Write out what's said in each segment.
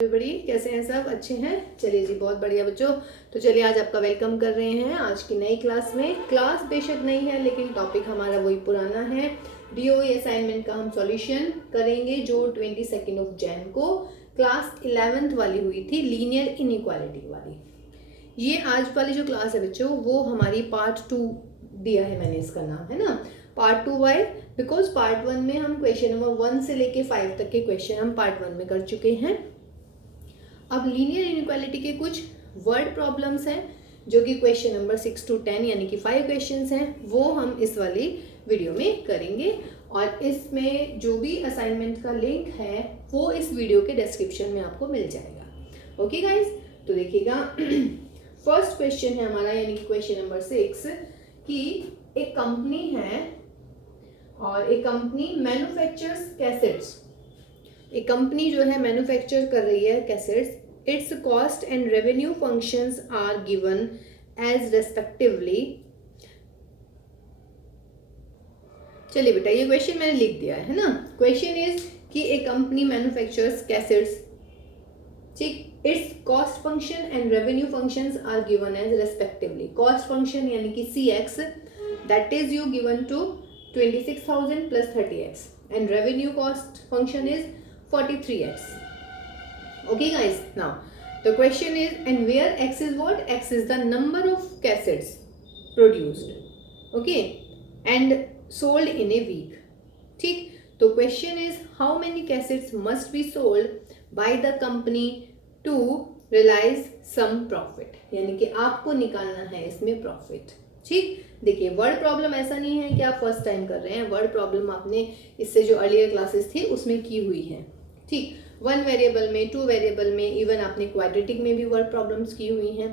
बड़ी कैसे हैं सब? अच्छे हैं? चलिए जी, बहुत बढ़िया बच्चों। तो चलिए आज आपका वेलकम कर रहे हैं आज की नई क्लास में। क्लास बेशक नई है लेकिन टॉपिक हमारा वही पुराना है। डीओई असाइनमेंट का हम सॉल्यूशन करेंगे जो 22 जैन को क्लास 11th वाली हुई थी, लीनियर इनइक्वालिटी वाली। ये आज वाली जो क्लास है बच्चों वो हमारी पार्ट 2 दिया है मैंने, इसका नाम है ना पार्ट 2। वाई? बिकॉज पार्ट 1 में हम क्वेश्चन नंबर 1 से लेके 5 तक के क्वेश्चन हम पार्ट 1 में कर चुके हैं। अब लीनियर इनइक्वालिटी के कुछ वर्ड प्रॉब्लम्स हैं जो कि क्वेश्चन नंबर 6 to 10 यानी कि 5 क्वेश्चंस हैं, वो हम इस वाली वीडियो में करेंगे। और इसमें जो भी असाइनमेंट का लिंक है वो इस वीडियो के डिस्क्रिप्शन में आपको मिल जाएगा। ओके गाइज, तो देखिएगा फर्स्ट क्वेश्चन है हमारा यानी कि क्वेश्चन नंबर 6 कि एक कंपनी है और एक कंपनी मैन्युफैक्चर्स कैसेट्स। एक कंपनी जो है मैन्युफैक्चर कर रही है cassettes. Its cost and revenue functions are given as respectively. चलिए बेटा, ये क्वेश्चन मैंने लिख दिया है ना। क्वेश्चन इज कि एक कंपनी मैन्युफैक्चर्स कैसेट्स, ठीक। Its cost function and revenue functions are given as respectively. Cost function यानी कि CX that is you given to 26,000 plus 30x and revenue cost function is 43x. Okay guys, now the question is, and where x is what? X is the number of cassettes produced, okay, and sold in a week. ठीक, तो question is how many cassettes must be sold by the company to realize some profit, यानी कि आपको निकालना है इसमें profit. ठीक, देखिए वर्ड प्रॉब्लम ऐसा नहीं है कि आप फर्स्ट टाइम कर रहे हैं। वर्ड प्रॉब्लम आपने इससे जो अर्लियर क्लासेस थी उसमें की हुई है। ठीक, 1 वेरिएबल में, 2 वेरिएबल में, इवन आपने क्वाड्रेटिक में भी वर्ड प्रॉब्लम्स की हुई हैं।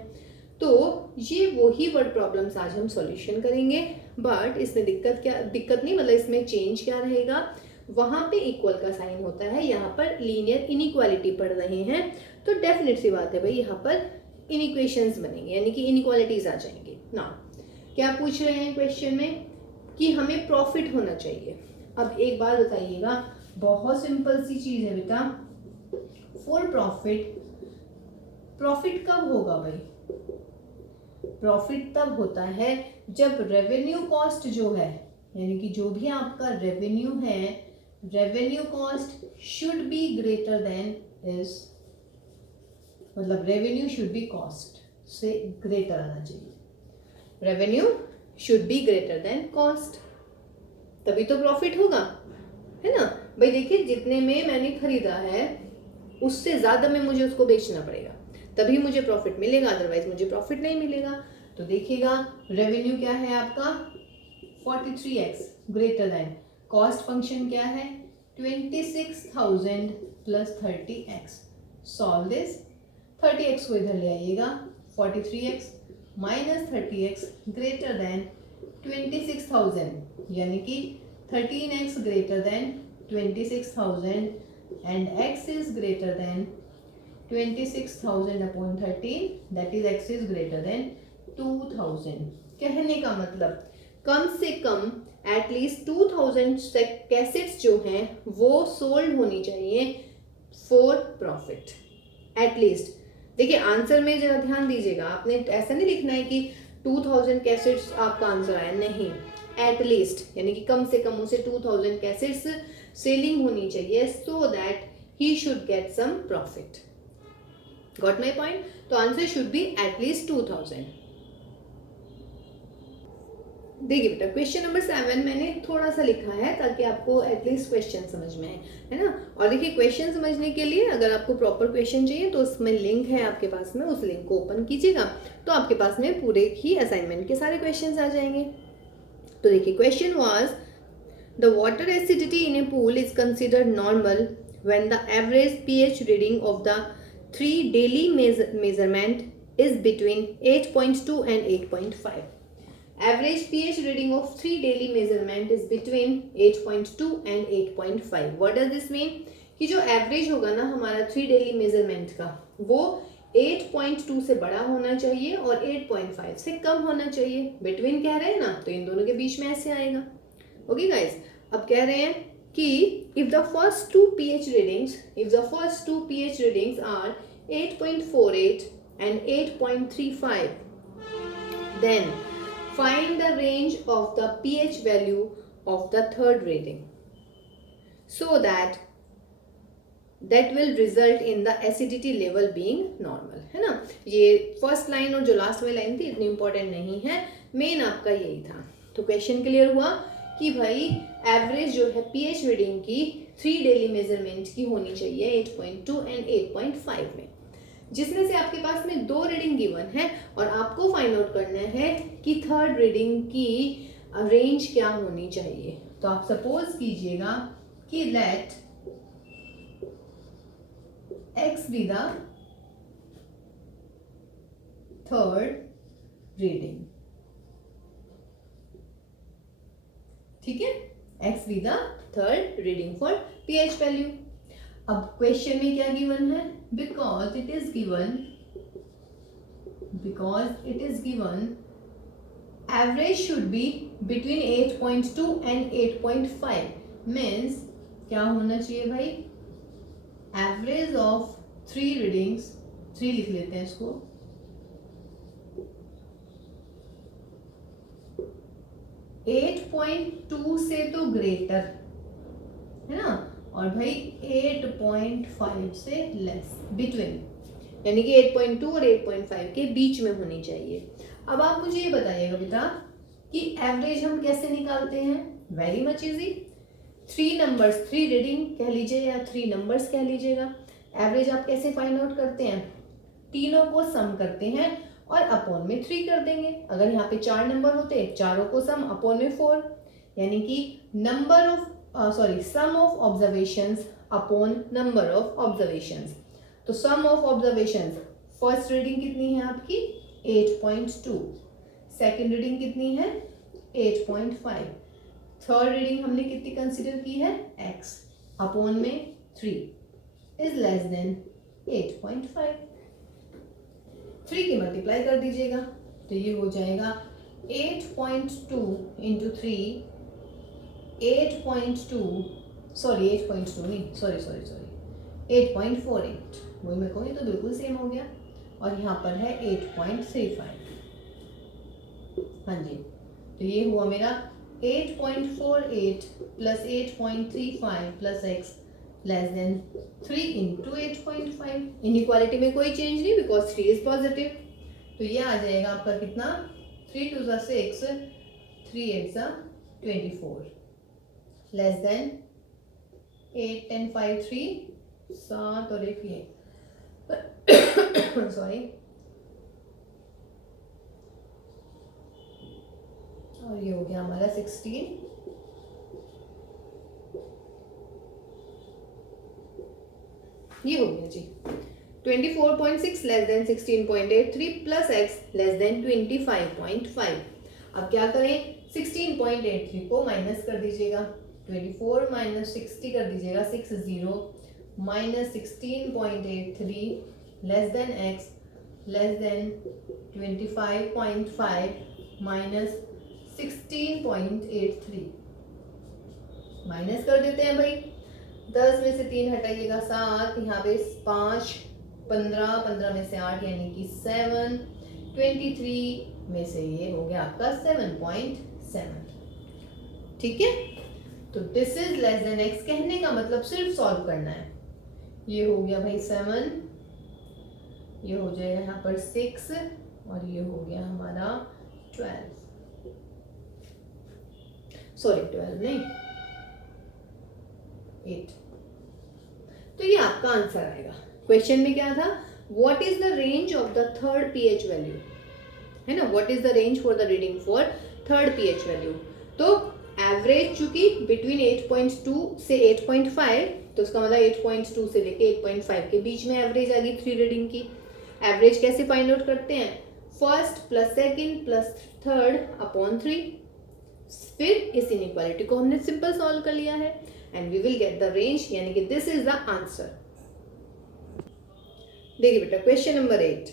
तो ये वही वर्ड प्रॉब्लम्स आज हम सॉल्यूशन करेंगे। बट इसमें दिक्कत नहीं, मतलब इसमें चेंज क्या रहेगा, वहाँ पे इक्वल का साइन होता है, यहाँ पर लीनियर इनइक्वालिटी पढ़ रहे हैं तो डेफिनेट सी बात है भाई, यहाँ पर इनइक्वेशंस बनेंगे यानी कि इनइक्वालिटीज आ जाएंगे ना। क्या पूछ रहे हैं क्वेश्चन में कि हमें प्रॉफिट होना चाहिए। अब एक बात बताइएगा, बहुत सिंपल सी चीज है बेटा, फुल प्रॉफिट। प्रॉफिट कब होगा भाई? प्रॉफिट तब होता है जब रेवेन्यू कॉस्ट जो है, यानी कि जो भी आपका रेवेन्यू है, revenue cost should be greater than is, मतलब रेवेन्यू शुड बी कॉस्ट से ग्रेटर आना चाहिए। Revenue should be greater than cost, तभी तो प्रॉफिट होगा, है ना भाई। देखिए जितने में मैंने खरीदा है उससे ज्यादा में मुझे उसको बेचना पड़ेगा, तभी मुझे प्रॉफिट मिलेगा, अदरवाइज मुझे प्रॉफिट नहीं मिलेगा। तो देखिएगा रेवेन्यू क्या है आपका 43x greater than cost function क्या है 26,000 plus 30x। Solve this, 30x को इधर ले आइएगा, 43x minus 30x greater than 26,000 यानी कि 13x greater than 26,000 and x is greater than 26,000 upon 13, that is x is greater than 2,000। कहने का मतलब कम से कम एटलीस्ट 2,000 कैसेट्स जो हैं वो सोल्ड होनी चाहिए फॉर प्रॉफिट एटलीस्ट। देखिए आंसर में जरा ध्यान दीजिएगा, आपने ऐसा नहीं लिखना है कि 2000 कैसेट्स आपका आंसर आया, नहीं, एटलीस्ट यानी कि कम से कम उसे 2000 कैसेट्स सेलिंग होनी चाहिए so that he should get some profit. Got my point? तो आंसर शुड बी एटलीस्ट 2000। देखिए बेटा क्वेश्चन नंबर 7 मैंने थोड़ा सा लिखा है ताकि आपको एटलीस्ट क्वेश्चन समझ में आए, है ना। और देखिए क्वेश्चन समझने के लिए अगर आपको प्रॉपर क्वेश्चन चाहिए तो उसमें लिंक है आपके पास में, उस लिंक को ओपन कीजिएगा तो आपके पास में पूरे ही असाइनमेंट के सारे क्वेश्चन आ जाएंगे। तो देखिए question was the water acidity in A pool is considered normal when the average pH reading of the 3 daily measurement is between 8.2 and 8.5। Average pH reading of 3 daily measurement is between 8.2 and 8.5. What does this mean? कि जो average होगा ना हमारा 3 daily measurement का वो 8.2 से बड़ा होना चाहिए और 8.5 से कम होना चाहिए। बिटवीन कह रहे हैं ना, तो इन दोनों के बीच में ऐसे आएगा। ओके गाइज, अब कह रहे हैं कि if the first two pH readings are 8.48 and 8.35, then find the range of the pH value of the third reading so that will result in the acidity level being normal, है ना। ये first line और जो last वाली line थी इतनी important नहीं है, मेन आपका यही था। तो क्वेश्चन क्लियर हुआ कि भाई एवरेज जो है पीएच रीडिंग की 3 डेली मेजरमेंट की होनी चाहिए 8.2 एंड 8.5 में, जिसमें से आपके पास में 2 रीडिंग गिवन है और आपको फाइंड आउट करना है कि थर्ड रीडिंग की रेंज क्या होनी चाहिए। तो आप सपोज कीजिएगा कि let x be the third reading, ठीक है, x be the third reading for pH value। अब क्वेश्चन में क्या गिवन है, because it is given average should be between 8.2 and 8.5, means क्या होना चाहिए भाई, एवरेज ऑफ 3 रीडिंग्स, 3 लिख लेते हैं इसको, 8.2 से तो ग्रेटर है ना, और भाई 8.5 से लेस, बिटवीन, यानी कि 8.2 और 8.5 के बीच में होनी चाहिए। अब आप मुझे ये बताइएगा बेटा कि एवरेज हम कैसे निकालते हैं। Very much easy, 3 numbers, 3 reading कह लीजिए या 3 नंबर्स कह लीजिएगा। एवरेज आप कैसे फाइंड आउट करते हैं, तीनों को सम करते हैं और अपॉन में 3 कर देंगे। अगर यहाँ पे 4 नंबर होते, चारों को सम अपॉन में 4, यानी कि number of sum of observations upon number of observations. तो sum of observations, first reading कितनी है आपकी 8.2, सेकेंड रीडिंग कितनी है 8.5, थर्ड रीडिंग हमने कितनी कंसिडर की है x, अपॉन में 3 इज लेस देन 8.5। 3 की मल्टीप्लाई कर दीजिएगा तो ये हो जाएगा 8.2 इंटू 3, 8.2 नहीं, सॉरी 8.48, वही मेरे को, ये तो बिल्कुल सेम हो गया, और यहाँ पर है 8.35। हाँ जी, तो ये हुआ मेरा 8.48 plus 8.35 plus x less than 3 into 8.5। Inequality में कोई चेंज नहीं, बिकॉज 3 इज पॉजिटिव। तो ये आ जाएगा आपका कितना, 3 2 6, 3 8 24, लेस देन 8 10 5 3, 7 और 1 ये सॉरी, और ये हो गया हमारा 16, ये हो गया जी 24.6 less than 16.83 plus x less than 25.5। अब क्या करें, 16.83 को माइनस कर दीजिएगा, 24 माइनस 60 कर दीजिएगा, 60 minus 16.83 less than x less than 25.5 minus 16.83, minus कर देते हैं भाई, 10 में से 3 हटाइएगा 7, यहाँ पे 5, 15, 15 में से 8 यानी कि 7, 23 में से ये हो गया आपका 7.7, ठीक है। तो this is less than x, कहने का मतलब सिर्फ सॉल्व करना है। ये हो गया भाई 7, ये हो जाएगा यहाँ पर 6 और ये हो गया हमारा 12, सॉरी 12 नहीं 8। तो ये आपका आंसर आएगा। क्वेश्चन में क्या था, what is the range of the third pH value, है ना, what is the range for the reading for third pH value. तो एवरेज चूंकि बिटवीन 8.2 से 8.5, तो उसका मतलब 8.2 से लेके 8.5 के बीच में एवरेज आ गई 3 रीडिंग की। एवरेज कैसे फाइंड आउट करते हैं, first plus second plus third upon 3। फिर इस इनइक्वालिटी को हमने सिंपल सॉल्व कर लिया है and we will get the range, यानी कि दिस इज द आंसर। देखिए बेटा क्वेश्चन नंबर 8,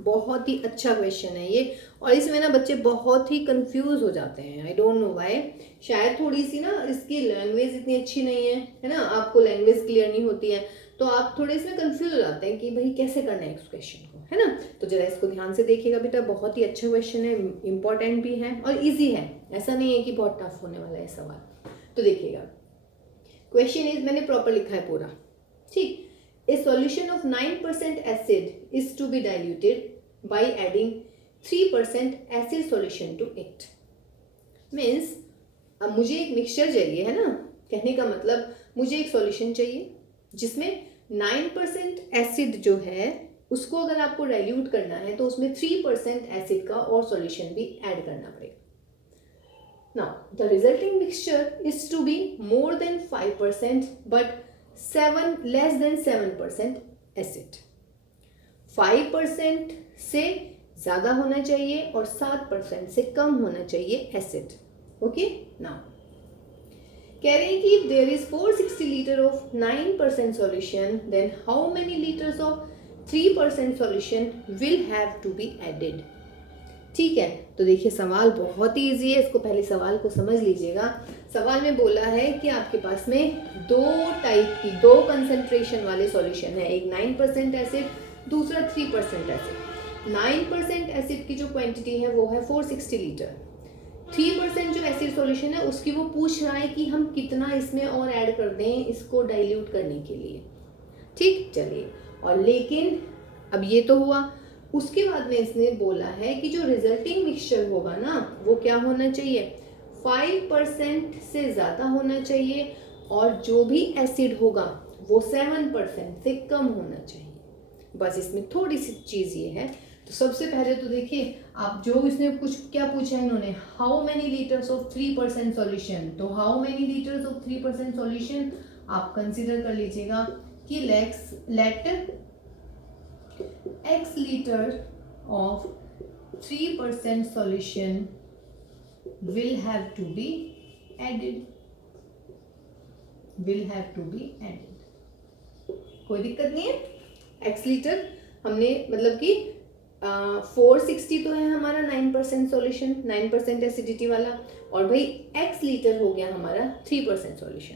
बहुत ही अच्छा क्वेश्चन है ये, और इसमें ना बच्चे बहुत ही कंफ्यूज हो जाते हैं, आई डोंट नो व्हाई। शायद थोड़ी सी ना इसकी लैंग्वेज इतनी अच्छी नहीं है ना, आपको लैंग्वेज क्लियर नहीं होती है, तो आप थोड़े इसमें कंफ्यूज हो जाते हैं कि भाई कैसे करना है इस क्वेश्चन को, है ना। तो जरा इसको ध्यान से देखिएगा बेटा, बहुत ही अच्छा क्वेश्चन है, इंपॉर्टेंट भी है और ईजी है, ऐसा नहीं है कि बहुत टफ होने वाला है सवाल। तो देखिएगा क्वेश्चन इज, मैंने प्रॉपर लिखा है पूरा, ठीक। A solution of 9% acid is to be diluted by adding 3% acid solution to it. Means अब मुझे एक मिक्सचर चाहिए, है ना, कहने का मतलब मुझे एक सॉल्यूशन चाहिए जिसमें 9% एसिड जो है उसको अगर आपको डाइल्यूट करना है तो उसमें 3% एसिड का और सॉल्यूशन भी ऐड करना पड़ेगा। Now the resulting mixture is to be more than 5% but less than 7% acid. 5% से ज़्यादा होना चाहिए और 7% से कम होना चाहिए एसिड। ओके, नाउ कह रहे हैं कि there is 460 litre of 9% solution, then how many litres of 3% solution will have to be added. ठीक है, तो देखिए सवाल बहुत ही ईजी है, इसको पहले सवाल को समझ लीजिएगा। सवाल में बोला है कि आपके पास में दो टाइप की, दो कंसंट्रेशन वाले सॉल्यूशन है, एक 9% एसिड, दूसरा 3% एसिड। 9% एसिड की जो क्वांटिटी है वो है 460 लीटर। 3% जो एसिड सॉल्यूशन है उसकी वो पूछ रहा है कि हम कितना इसमें और ऐड कर दें इसको डाइल्यूट करने के लिए। ठीक, चलिए, और लेकिन अब ये तो हुआ, उसके बाद में इसने बोला है कि जो रिजल्टिंग मिक्सचर होगा ना वो क्या होना चाहिए, 5% से ज़्यादा होना चाहिए और जो भी एसिड होगा वो 7% से कम होना चाहिए। बस इसमें थोड़ी सी चीज़ ये है। तो सबसे पहले तो देखिए आप, जो इसने कुछ क्या पूछा है इन्होंने, how many litres of 3% solution, तो how many litres of 3% solution आप कंसिडर कर लीजिएगा कि let x liter of 3% solution will have to be added, कोई दिक्कत नहीं है। x लीटर हमने मतलब कि 460 तो है हमारा 9% सॉल्यूशन, 9% एसिडिटी वाला, और भाई x लीटर हो गया हमारा 3% सॉल्यूशन।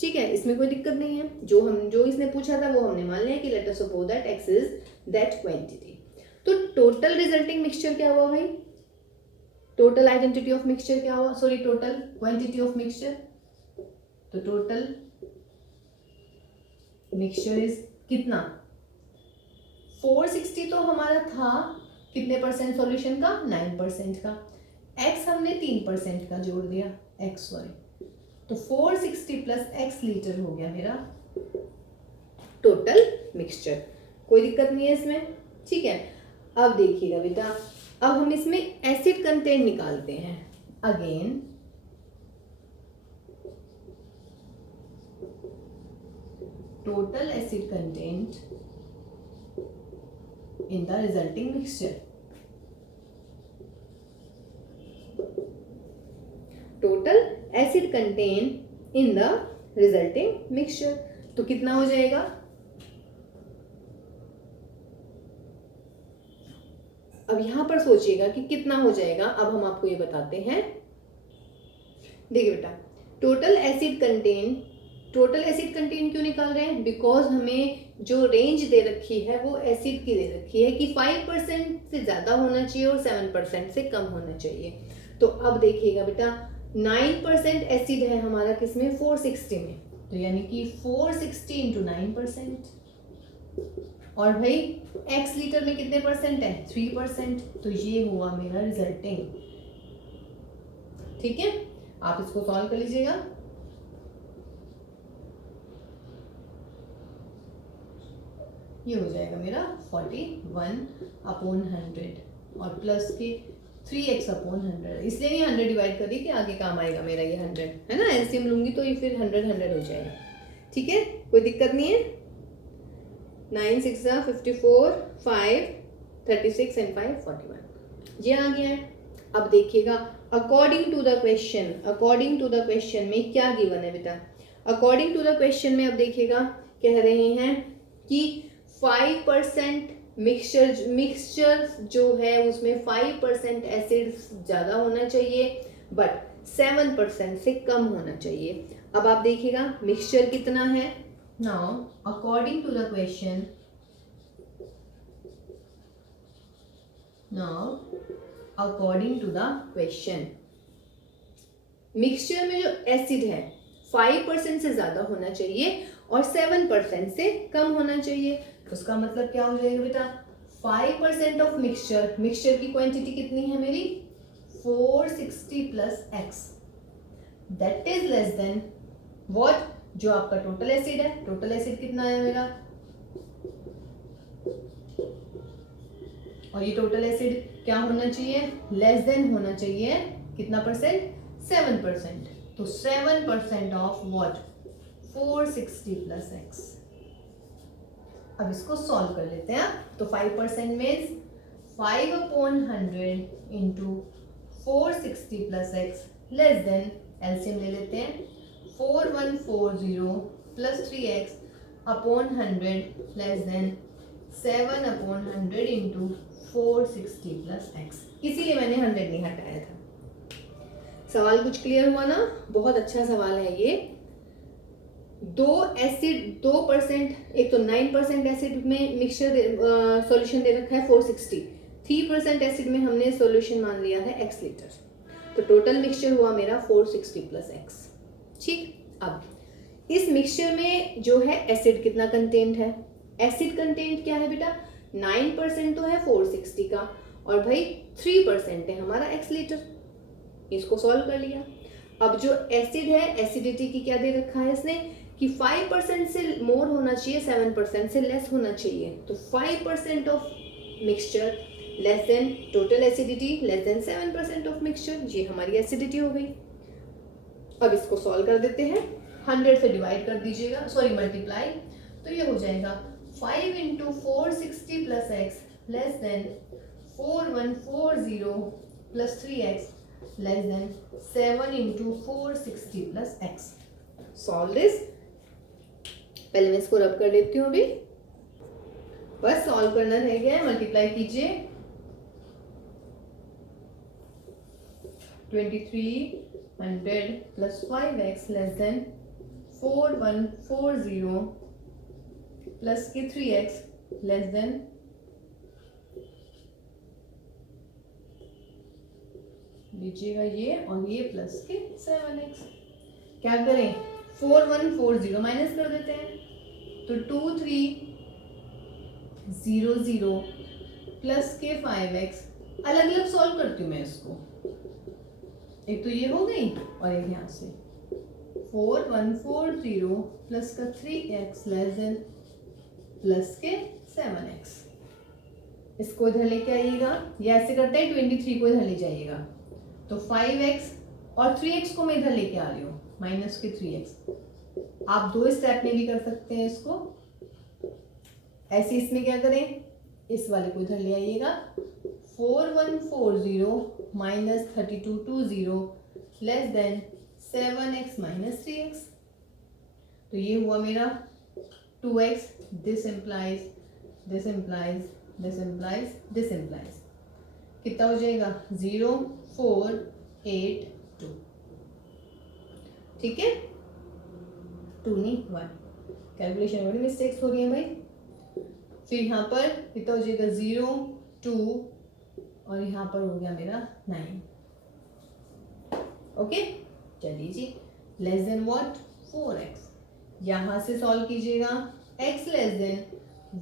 ठीक है, इसमें कोई दिक्कत नहीं है, जो इसने पूछा था वो हमने मान लिया कि let us suppose that x is that quantity. तो टोटल रिजल्टिंग मिक्सचर क्या हुआ भाई, टोटल आइडेंटिटी ऑफ मिक्सचर क्या हुआ, sorry total quantity of mixture. तो टोटल मिक्सचर इज कितना, 460 तो हमारा था कितने परसेंट सॉल्यूशन का, 9% का, x हमने 3% का जोड़ दिया, तो 460 प्लस x लीटर हो गया मेरा टोटल मिक्सचर। कोई दिक्कत नहीं है इसमें, ठीक है। अब देखिएगा बेटा, अब हम इसमें एसिड कंटेंट निकालते हैं। Again total acid content in the resulting mixture, total acid contain in the resulting mixture, तो कितना हो जाएगा, अब यहां पर सोचिएगा कि कितना हो जाएगा। अब हम आपको ये बताते हैं, देखिए बेटा, टोटल एसिड कंटेन क्यों निकाल रहे हैं, बिकॉज हमें जो रेंज दे रखी है वो एसिड की दे रखी है कि 5% से ज्यादा होना चाहिए और 7% से कम होना चाहिए। तो अब देखिएगा बेटा, 9% एसिड है हमारा किसमें, 460 में, तो यानी कि 460 इंटू 9%, और भाई x लीटर में कितने परसेंट है, 3%, तो ये हुआ मेरा रिजल्टिंग। ठीक है, आप इसको सॉल्व कर लीजिएगा। ये हो जाएगा मेरा 41/100 और प्लस के 3x/100, इसलिए नहीं 100 डिवाइड कर दी कि आगे काम आएगा मेरा ये 100, है ना, एलसीएम लूंगी तो ये फिर 100 हो जाएगा। ठीक है, कोई दिक्कत नहीं है। 9 6 54, 5 36 एंड 5 41, ये आ गया है। अब देखिएगा अकॉर्डिंग टू द क्वेश्चन में क्या गिवन है बेटा, अकॉर्डिंग टू द क्वेश्चन में अब देखिएगा कह रहे हैं कि 5% मिक्सचर जो है उसमें 5% एसिड ज़्यादा होना चाहिए बट 7% से कम होना चाहिए। अब आप देखिएगा मिक्सचर कितना है। Now according to the question, mixture में जो एसिड है 5% से ज़्यादा होना चाहिए और 7% से कम होना चाहिए। उसका मतलब क्या हो जाएगा बेटा, 5% ऑफ मिक्सचर की क्वांटिटी कितनी है मेरी 460 plus x, that is less than what, जो आपका टोटल एसिड है। टोटल एसिड कितना है मेरा, और ये टोटल एसिड क्या होना चाहिए, लेस देन होना चाहिए कितना परसेंट, 7%। तो 7% ऑफ व्हाट 460 प्लस एक्स। अब इसको सॉल्व कर लेते हैं। तो 5% means 5/100 into 460 plus x less than, LCM ले लेते हैं, 4140 plus 3x upon 100 less than 7/100 into 460 plus x. इसीलिए मैंने 100 नहीं हटाया था। सवाल कुछ क्लियर हुआ ना, बहुत अच्छा सवाल है ये। 2%, एक तो 9% एसिड में मिक्सचर सॉल्यूशन दे रखा है 460, 3% एसिड में हमने सॉल्यूशन मान लिया है x लीटर, तो टोटल मिक्सचर हुआ मेरा 460 प्लस x। ठीक, अब इस मिक्सचर में जो है एसिड कितना कंटेंट है, एसिड कंटेंट क्या है बेटा, 9% तो है 460 का और भाई 3% है हमारा x लीटर। इसको सॉल्व कर लिया। अब जो एसिड है, एसिडिटी की क्या दे रखा है इसने कि 5% से मोर होना चाहिए, 7% से लेस होना चाहिए। तो 5% of mixture less than total acidity less than 7% of mixture, ये हमारी एसिडिटी हो गई। अब इसको सॉल्व कर देते हैं, 100 से डिवाइड कर दीजिएगा, सॉरी मल्टीप्लाई, तो ये हो जाएगा 5 into 460 plus x less than 4140 plus 3x less than 7 into 460 plus x. Solve this. पहले मैं इसको रब कर देती हूँ, अभी बस सॉल्व करना रह गया है। मल्टीप्लाई कीजिए, 2300 plus 5x less than 4140 plus के 3x लेस देन लीजिएगा ये और ये प्लस के 7x। क्या करें, 4140 माइनस कर देते हैं, तो 2300 प्लस के 5x। अलग अलग सॉल्व करती हूँ मैं इसको, एक तो ये हो गई और एक यहाँ से 4140 प्लस का 3x लेस देन प्लस के 7x। इसको इधर लेके आइएगा, ये ऐसे करते हैं 23 को इधर ले जाइएगा, तो 5x और 3x को मैं इधर लेके आ रही हूँ माइनस के 3x। आप दो स्टेप में भी कर सकते हैं इसको ऐसे। इसमें क्या करें, इस वाले को इधर ले आइएगा, 4140 minus 3220 less than 7x minus 3x। तो ये हुआ मेरा 2x, this implies this implies this implies this implies, कितना हो जाएगा 0482। ठीक है, 2 नहीं 1, कैलकुलेशन में बड़ी मिस्टेक्स हो रही हैं भाई। फिर यहाँ पर कितना हो जाएगा 0 2 और यहाँ पर हो गया मेरा 9। ओके, चलिए जी, लेस देन व्हाट 4x। यहाँ से सॉल्व कीजिएगा, x less than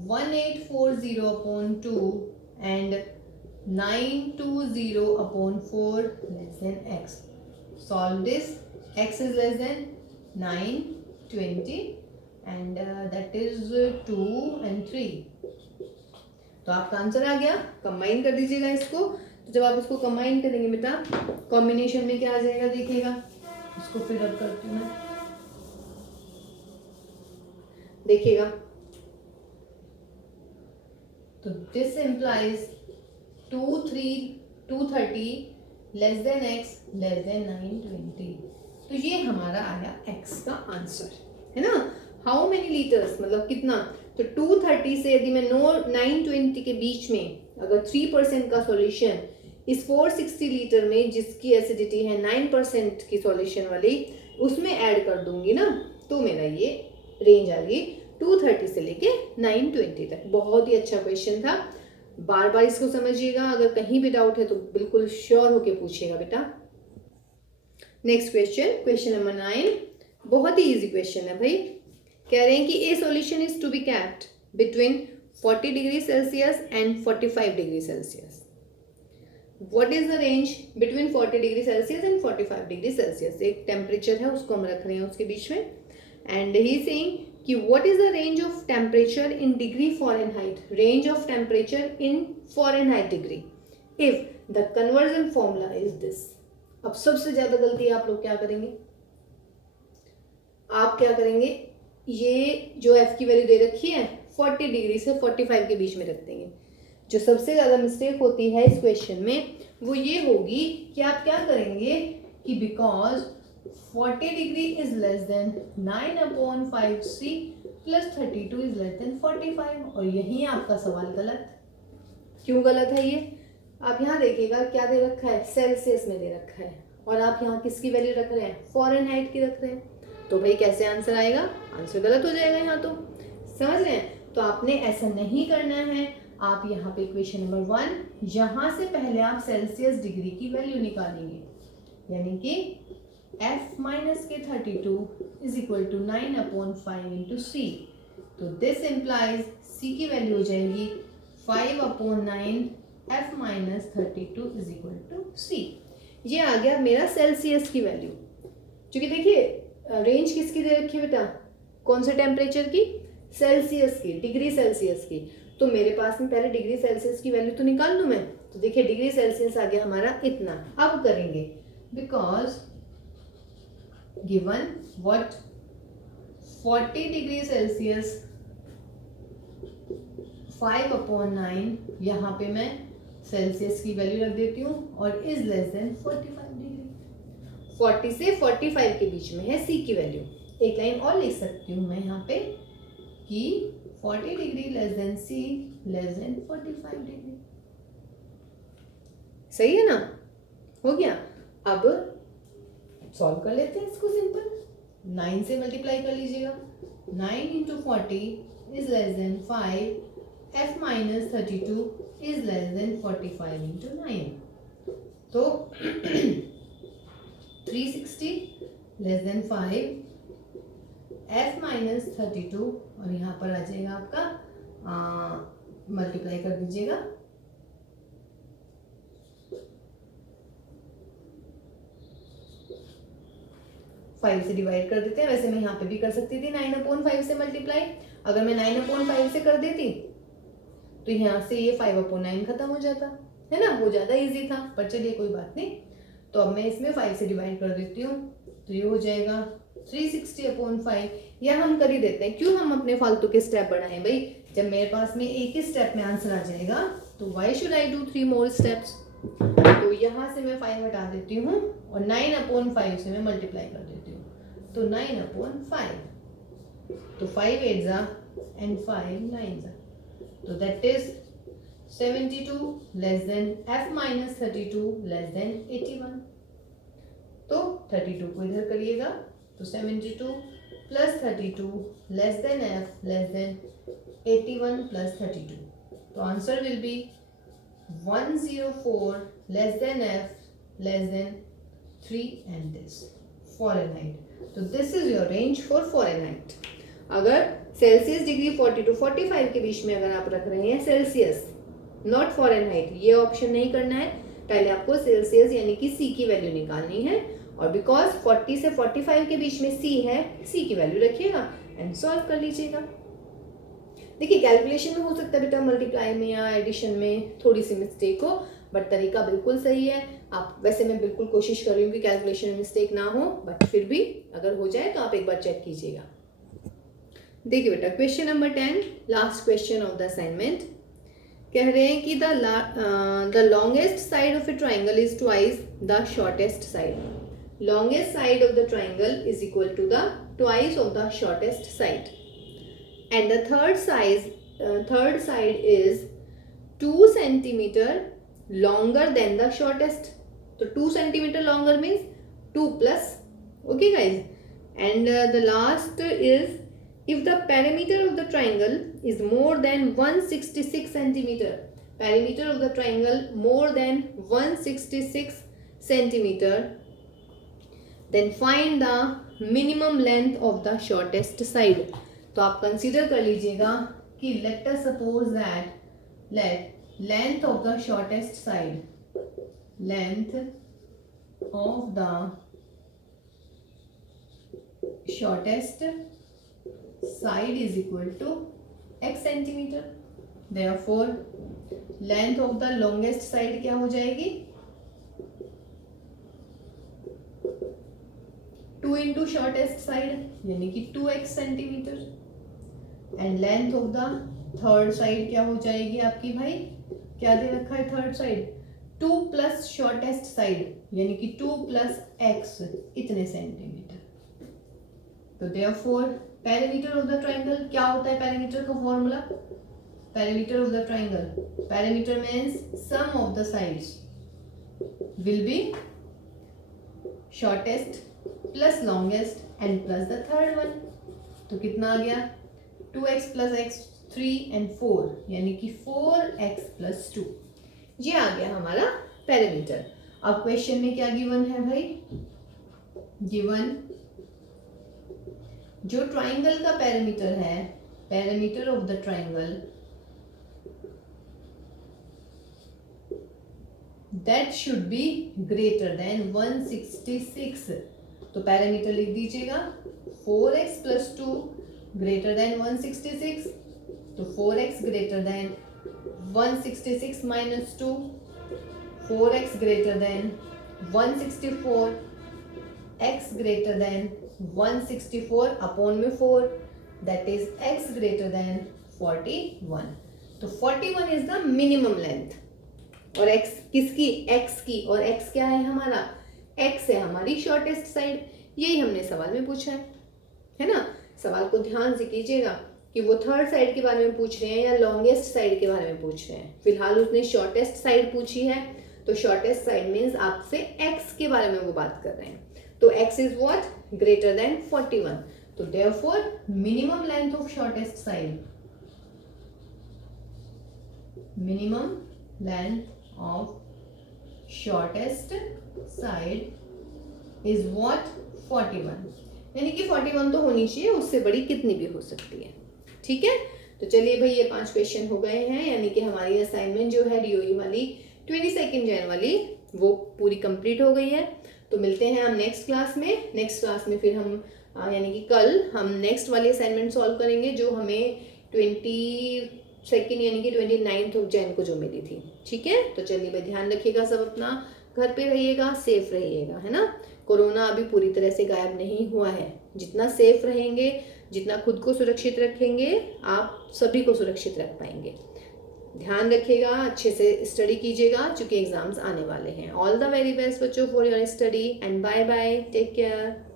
1840 upon 2 and 920 upon 4 less than x. Solve this. X is less than 920 and that is 2 and 3. तो आपका आंसर आ गया। कंबाइन कर दीजिएगा इसको। तो जब आप इसको कंबाइन करेंगे बेटा, कॉम्बिनेशन में क्या आ जाएगा देखिएगा। इसको फिर रब करती हूँ मैं, देखिएगा। तो this implies 230 less than x less than 920। तो ये हमारा आया x का आंसर, है ना। हाउ मेनी लीटर्स मतलब कितना, तो 230 से यदि मैं 920 के बीच में अगर 3% का सॉल्यूशन इस 460 लीटर में जिसकी एसिडिटी है 9% की सॉल्यूशन वाली उसमें ऐड कर दूंगी ना, तो मेरा ये रेंज आ गई 230 से लेके 920 तक। बहुत ही अच्छा क्वेश्चन था, बार बार इसको समझिएगा, अगर कहीं भी डाउट है तो बिल्कुल श्योर होके पूछिएगा बेटा। नेक्स्ट क्वेश्चन, क्वेश्चन नंबर 9, बहुत ही इजी क्वेश्चन है भाई। कह रहे हैं कि a solution is to be kept between 40 degree Celsius and 45 degree Celsius. What is the range between 40 degree Celsius and 45 degree Celsius. एक टेम्परेचर है उसको हम रख रहे हैं उसके बीच में, एंड ही सेइंग कि what is the range of temperature in degree Fahrenheit, range of temperature in Fahrenheit degree if the conversion formula is this. अब सबसे ज्यादा गलती आप लोग क्या करेंगे, आप क्या करेंगे, ये जो एफ की वैल्यू दे रखी है 40 डिग्री से 45 के बीच में रख देंगे। जो सबसे ज़्यादा मिस्टेक होती है इस क्वेश्चन में वो ये होगी कि आप क्या करेंगे कि because 40 degree is less than 9/5c plus 32 is less than 45, और यही आपका सवाल गलत। क्यों गलत है ये, आप यहाँ देखिएगा क्या दे रखा है, सेल्सियस में दे रखा है, और आप यहाँ किसकी वैल्यू रख रहे हैं, फॉरेनहाइट की रख रहे हैं, तो भाई कैसे आंसर आएगा, आंसर गलत हो जाएगा यहाँ। तो समझ रहे हैं, तो आपने ऐसा नहीं करना है। आप यहाँ पे इक्वेशन नंबर 1 यहाँ से पहले आप सेल्सियस डिग्री की वैल्यू निकालेंगे, यानी कि f माइनस के 32 is equal to 9/5 into C. तो दिस इम्प्लाइज c की वैल्यू हो जाएगी 5/9 f minus 32 is equal to C. ये आ गया मेरा सेल्सियस की वैल्यू। क्योंकि देखिए रेंज किसकी दे रखी है बेटा, कौन से टेम्परेचर की, सेल्सियस की, डिग्री सेल्सियस की। तो मेरे पास में पहले डिग्री सेल्सियस की वैल्यू तो निकाल लूँ मैं। तो देखिए डिग्री सेल्सियस आ गया हमारा इतना। अब करेंगे because given what 40 degree Celsius 5/9, यहाँ पे मैं सेल्सियस की वैल्यू रख देती हूँ, और इज लेस देन 45 डिग्री, 40 से 45 के बीच में है सी की वैल्यू। एक लाइन और लिख सकती हूँ मैं यहाँ पे कि 40 डिग्री लेस देन सी लेस देन 45 डिग्री। सही है ना, हो गया। अब सॉल्व कर लेते हैं इसको सिंपल। 9 से मल्टीप्लाई कर लीजिएगा, 9 into 40 is less than 5, f minus 32 is less than 45 into 9। तो 360 लेस देन 5, f माइनस 32, और यहाँ पर आ जाएगा आपका मल्टीप्लाई कर दीजिएगा, फाइव से डिवाइड कर देते हैं। वैसे मैं यहाँ पे भी कर सकती थी 9/5 से मल्टीप्लाई। अगर मैं 9/5 से कर देती तो यहाँ से ये 5/9 खत्म हो जाता है ना, वो ज़्यादा इजी था, पर चलिए कोई बात नहीं। तो अब मैं इसमें 5 से डिवाइड कर देती हूँ, तो ये हो जाएगा 360/5। या हम कर ही देते हैं, क्यों हम अपने फालतू के स्टेप बढ़ाएं भाई, जब मेरे पास में एक ही स्टेप में आंसर आ जाएगा तो why should I do 3 more steps. तो यहाँ से मैं 5 हटा देती हूँ और 9/5 से मैं मल्टीप्लाई कर देती हूँ, तो 9/5, तो 5 8 जा एंड 5 9 जा, तो that is 72 less than f minus 32 less than 81। तो 32 को इधर करिएगा, तो 72 plus 32 less than f less than 81 plus 32। तो answer will be 104 less than f less than 3 and this Fahrenheit. तो this is your range for Fahrenheit. अगर Celsius degree 40 to 45 के बीच में अगर आप रख रहे हैं सेल्सियस, नॉट फॉरेनहाइट, ये ऑप्शन नहीं करना है। पहले आपको सेल्सियस यानी कि सी की वैल्यू निकालनी है, और बिकॉज 40 से 45 के बीच में सी है, सी की वैल्यू रखिएगा एंड सॉल्व कर लीजिएगा। देखिए कैलकुलेशन में हो सकता है बेटा मल्टीप्लाई में या एडिशन में थोड़ी सी मिस्टेक हो, बट तरीका बिल्कुल सही है। आप वैसे मैं बिल्कुल कोशिश कर रही हूँ कि कैलकुलेशन में मिस्टेक ना हो, बट फिर भी अगर हो जाए तो आप एक बार चेक कीजिएगा। देखिए बेटा question number 10, last question of the assignment. कह रहे हैं कि the longest side of a triangle is twice the shortest side. Longest side of the triangle is equal to the twice of the shortest side. and the third side is 2 centimeter longer than the shortest. So 2 centimeter longer means 2 plus. Okay guys, and the last is if the perimeter of the triangle is more than 166 centimeter, perimeter of the triangle more than 166 centimeter, then find the minimum length of the shortest side. तो आप consider कर लीजिएगा कि let us suppose that length of the shortest side, length of the shortest side is equal to x centimetre. Therefore length of the longest side क्या हो जाएगी, 2 into shortest side यानी कि 2x centimetre, and length of the third side क्या हो जाएगी आपकी भाई, क्या दे रखा है third side, 2 plus shortest side यानी कि 2 प्लस x इतने सेंटीमीटर. तो therefore perimeter of the triangle क्या होता है, पेरीमीटर का formula, perimeter of the triangle, perimeter means sum of the sides will be shortest plus longest and plus the third one. तो कितना आ गया, 2x प्लस x 3 एंड 4 यानी कि 4x plus 2. ये आ गया हमारा पेरीमीटर. अब क्वेश्चन में क्या गिवन है भाई, गिवन जो ट्राइंगल का पेरीमीटर है, perimeter of the triangle that should be greater than 166. तो पेरीमीटर लिख दीजिएगा 4x प्लस 2 ग्रेटर देन 166. तो 4x greater than 166 minus 2, 4x greater than 164, x greater than 164 upon में 4 that is x greater than 41. तो 41 is the minimum length. और x किसकी, x की, और x क्या है हमारा, x है हमारी शॉर्टेस्ट साइड. यही हमने सवाल में पूछा है ना. सवाल को ध्यान से कीजिएगा कि वो थर्ड साइड के बारे में पूछ रहे हैं या लॉन्गेस्ट साइड के बारे में पूछ रहे हैं. फिलहाल उसने शॉर्टेस्ट साइड पूछी है, तो शॉर्टेस्ट साइड मीन्स आपसे x के बारे में वो बात कर रहे हैं. तो x is what, greater than 41. तो therefore minimum length of shortest side, minimum length of shortest side is what, 41. यानी कि 41 तो होनी चाहिए, उससे बड़ी कितनी भी हो सकती है. ठीक है, तो चलिए भाई ये 5 क्वेश्चन हो गए हैं, यानी कि हमारी असाइनमेंट जो है DOE वाली 22 जैन वाली वो पूरी कंप्लीट हो गई है. तो मिलते हैं हम नेक्स्ट क्लास में. नेक्स्ट क्लास में फिर हम यानी कि कल हम नेक्स्ट वाली असाइनमेंट सॉल्व करेंगे जो हमें 22 यानी कि 29 जैन को जो मिली थी. ठीक है, तो चलिए भाई ध्यान रखिएगा सब अपना, घर पे रहिएगा, सेफ रहिएगा, है ना. कोरोना अभी पूरी तरह से गायब नहीं हुआ है. जितना सेफ रहेंगे, जितना खुद को सुरक्षित रखेंगे, आप सभी को सुरक्षित रख पाएंगे. ध्यान रखिएगा, अच्छे से स्टडी कीजिएगा क्योंकि एग्जाम्स आने वाले हैं. ऑल द वेरी बेस्ट बच्चों for your study and bye bye, take care.